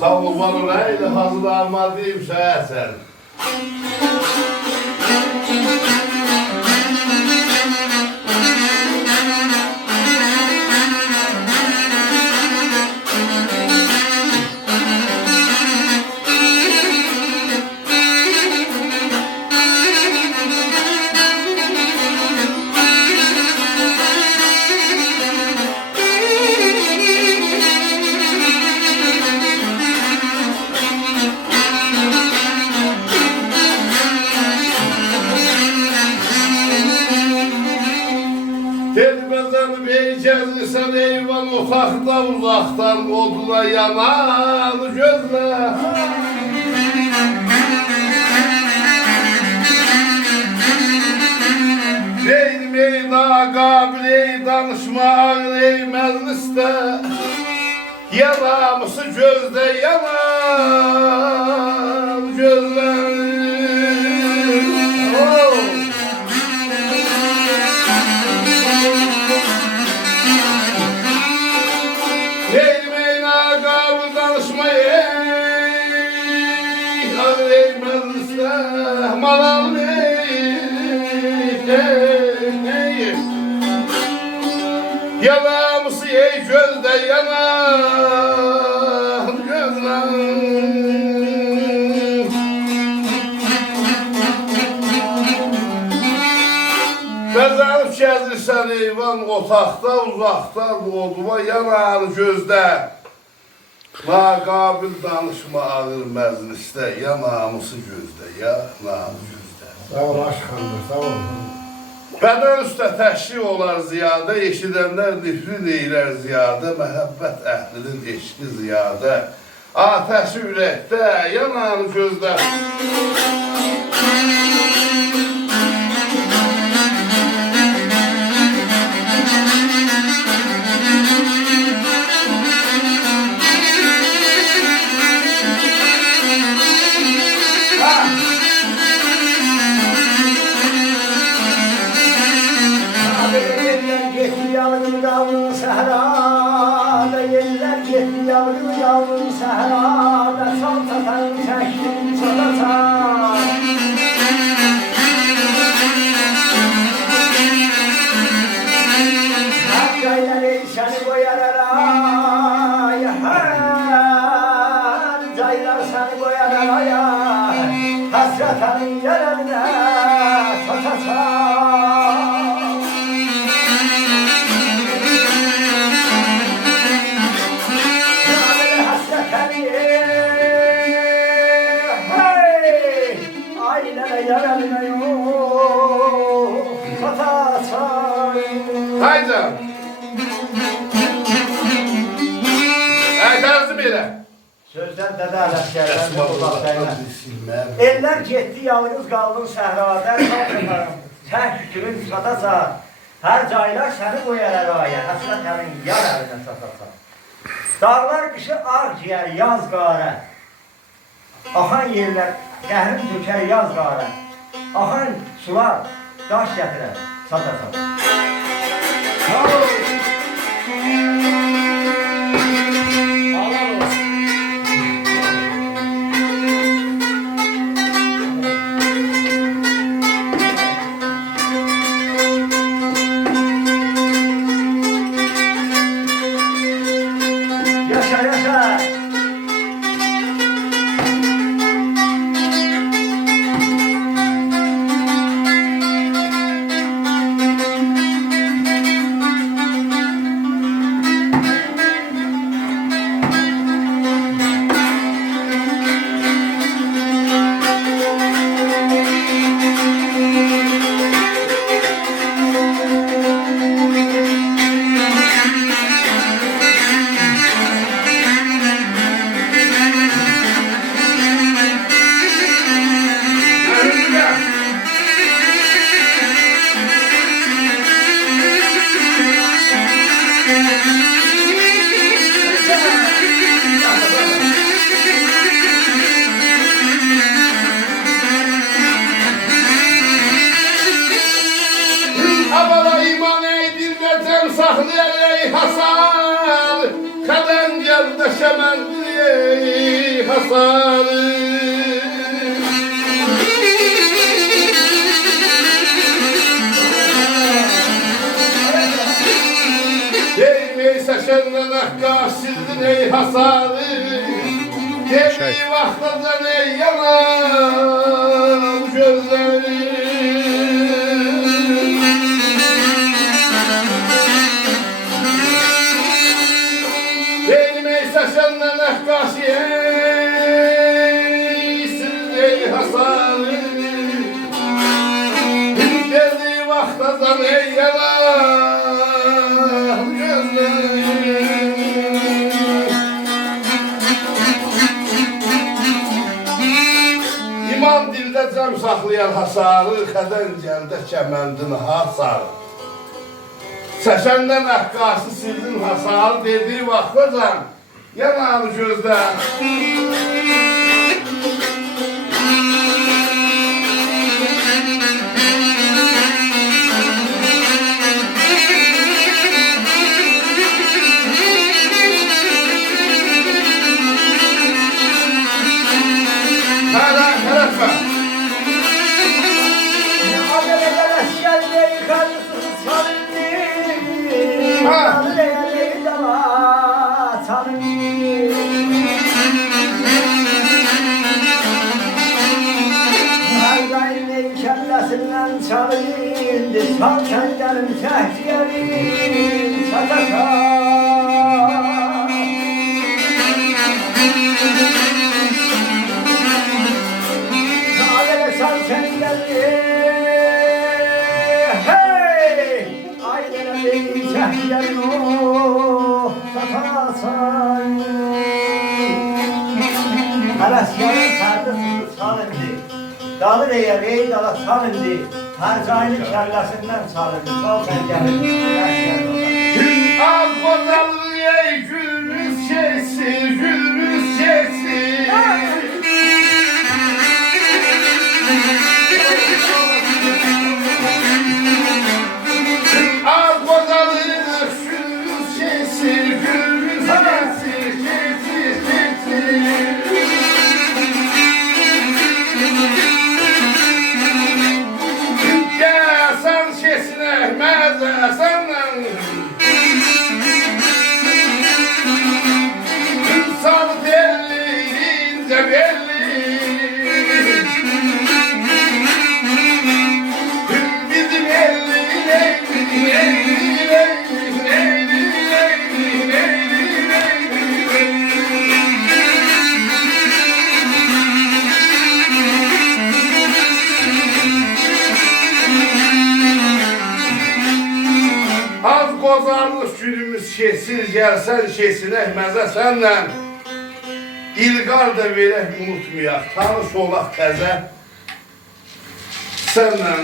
Sağ ol bana neyle hazırlanmalıyım sen. Telbeden beycezlisən eyvan otaqda uzaqdan oduna yanan gözlə. Ey naqabil ey danışmaq ey məclisdə yanamısı gözdə yanan gözlər. Malam yanamısı ey gözde yanan gözler. Bezanıp gezirsən eyvan otaqda uzaqda oduma yanan gözdə. Naqabil danışma ağır məclisdə, ya namusu gözdə, ya namus gözdə. Sağ ol aşkındır, sağ ol. Bədən üstə təşrih olar ziyadə, eşidənlər nifrin eylər ziyadə, məhəbbət əhlinin eşqi ziyadə, atəşi ürəkdə, yanan gözdə. Səhrada yerlər getdi yavrum yavrum səhrada saltatan çəkdim çatatan. Hakkayları səni qoyar araya, hər caylar səni qoyar araya, həsrətanın yerərinə çatatan. Haydi. Tarzım elə. Sözlər dədə ələskərdən qulaqdayına. Eller getdi, yalnız qaldın səhrada, tək fikrin çatacaq. Hər caylar səni qoyar əraya, həsrət həmin yar əlinə çatacaq. Dağlar qışı ağ giyər, yaz qarə. Axan yerlər, qəhrim dökər yaz qarə. Axan sular, daş gətirər, çatacaq. Yaşa yaşa. hasarı. Değmeyse senden hakka sildin ey hasarı. Geldiği vaxtacan ey yanan gözleri. Değmeyse senden hakka sildin ey hasarı. Geldiği vaxtacan ey yanan gözleri. İman dildə cəm saxlayan hasarı, xədən gəldə kəməndin hasarı. Səşəndən əqqası sildin hasarı, dediyi vaxtacan yanarı gözdən. Çalındı, çal kendilerim tehciyerim, sataka. Ailele çal kendilerim, hey! Ailele değil tehciyerim, oh, satasan. Alasyanın perdesi çalındı. Dalı eğer ey dala çalındı, her cahilin kellesinden çalındı. Sol pencerenin Gün al kodalı ey gülümüz sesi, gülümüz sesi. Gün al kodalı gülümüz sesi, gülümüz sesi, sesi, sesi. Sen sesine meze senden İnsan belli, ince belli Bizim elli, leyli, leyli, leyli, leyli, leyli, leyli, Az qozarlıq günümüz keçsin, gəlsən keçinək məzə sənlə İlqar da verək unutmayaq, tanış olaq təzə sənlə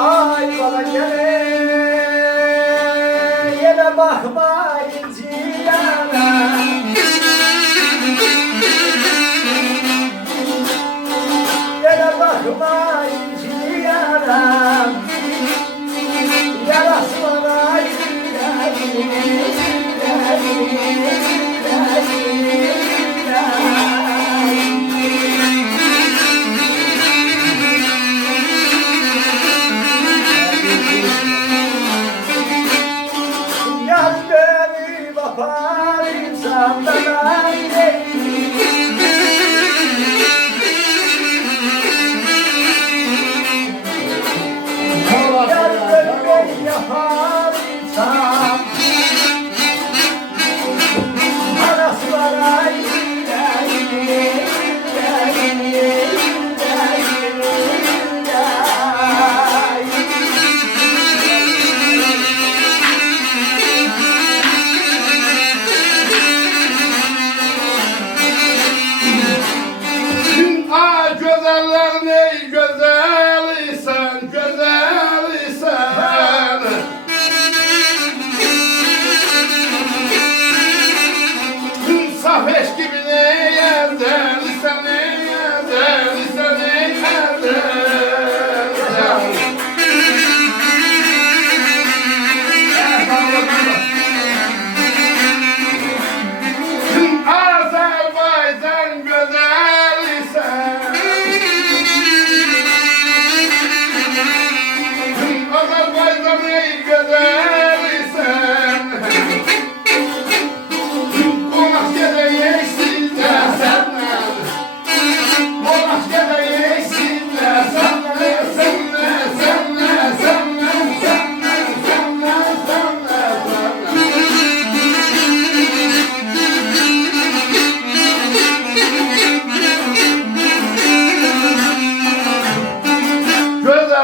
ay bana gele, yine bakmayın cihana. Yine bakmayın cihana. Yarasına Yandırı bakar insanlara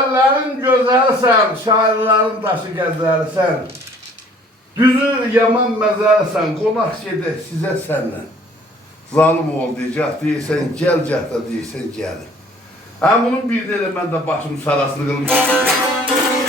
Şairlerin gözəlsən, şairlerin daşı gəzərsən. Düzü yaman məzərsən, qonaq gedək sizə sənlə. Zalim ol deyirsən, gəl cəhdə deyirsən, gəlin. Bunun bir də mən də başımın sarasını qılmışım.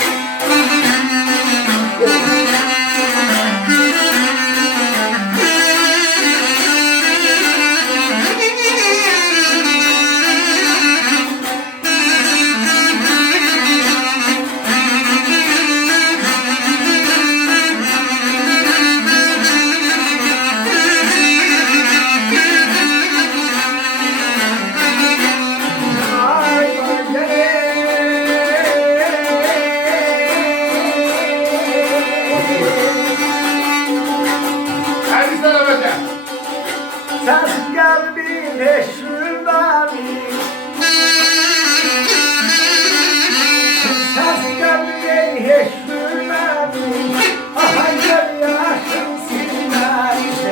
Sensiz kalbim eşrümami Sensiz kalbim eşrümami Aha gel yaşım silmemi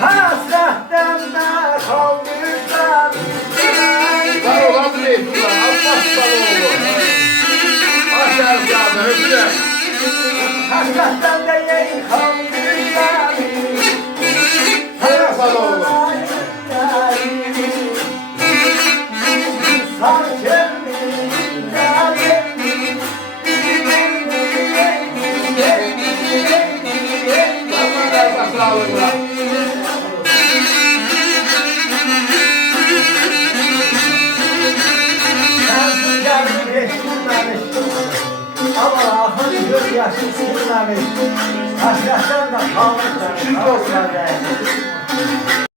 Hasretten de kaldım Hasretten de yeni kaldım Hasan oğlu. Ama ahın göz yaşı silmemiş. Hasretten de kalmış. Şimdi olsun.